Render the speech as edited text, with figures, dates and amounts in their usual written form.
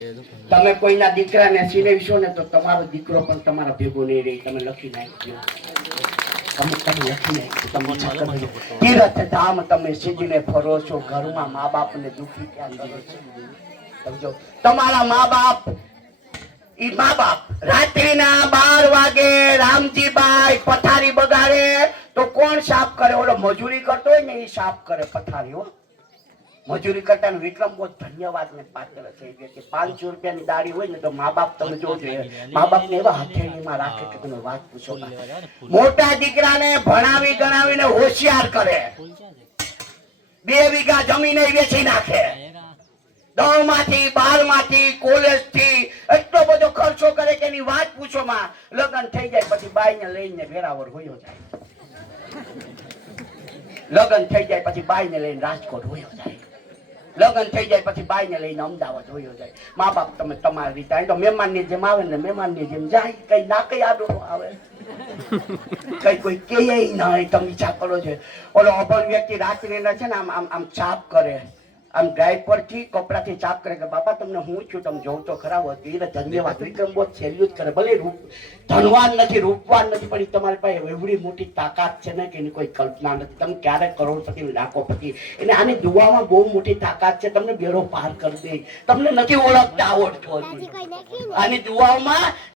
તમે કોઈના દીકરાને સીનેવશો ને તો તમારો દીકરો પણ તમારા ભેગો નહીં રહે. તમે લખી નાખજો. તીરથ ધામ તમે સીધીને ફરો છો, ઘરમાં મા બાપ ને દુખી ક્યાં કરો છો? સમજો, તમારા મા બાપ રાત્રિના 12 વાગે રામજીભાઈ પથારી બગાડે તો કોણ સાફ કરે? ઓલો મજૂરી કરતો હોય ને એ સાફ કરે પથારીઓ. મજૂરી કરતા વિક્રમ બહુ ધન્યવાદ ને પાત્ર છે કે 500 રૂપિયાની દાડી હોય ને તો મા બાપ તમે જોજો, મા બાપ ને એવા હથેળીમાં રાખે કે તમે વાત પૂછો. મોટા દીકરાને ભણાવી ગણાવીને હોશિયાર કરે, 2 વીઘા જમીન વેચી નાખે, 10 માંથી 12 માંથી કોલેજ થી એટલો બધો ખર્ચો કરે કે એની વાત પૂછો માં. લગ્ન થઈ જાય પછી બાઈ ને લઈને વેરાવળ હોયો જાય. લગ્ન થઈ જાય પછી બાઈ ને લઈને રાજકોટ હોયો જાય. લગ્ન થઈ જાય પછી બાઈ ને લઈને અમદાવાદ હોયો જાય. મા બાપ તમે તમારી રીતે તો મહેમાન ની જેમ આવે ને મહેમાન ની જેમ જાય. કઈ ના કઈ આડો આવે, કઈ કોઈ કે ના. તમે વિચાર કરો છો, ઓલો અભણ વ્યક્તિ રાત્રિ છે ને આમ આમ આમ ચાપ કરે, આમ ડ્રાઈવર થી કપડા થી ચાપ કરે કે બાપા તમને હું છું, તમે જોઉં તો ખરાબ હતી. ધન્યવાદ વિક્રમ બહુ સેલ્યુટ કરે. ભલે ધનવાન નથી, રૂપવાન નથી, પણ તમારી પાસે એવડી મોટી તાકાત છે ને કે એની કોઈ કલ્પના નથી. તમે ક્યારેક કરોડપતિ લાખોપતિ, એને આની દુવામાં બહુ મોટી તાકાત છે. તમને બેડો પાર કરી દે. તમને નથી ઓળખતા આવડતું. આની દુઆઓમાં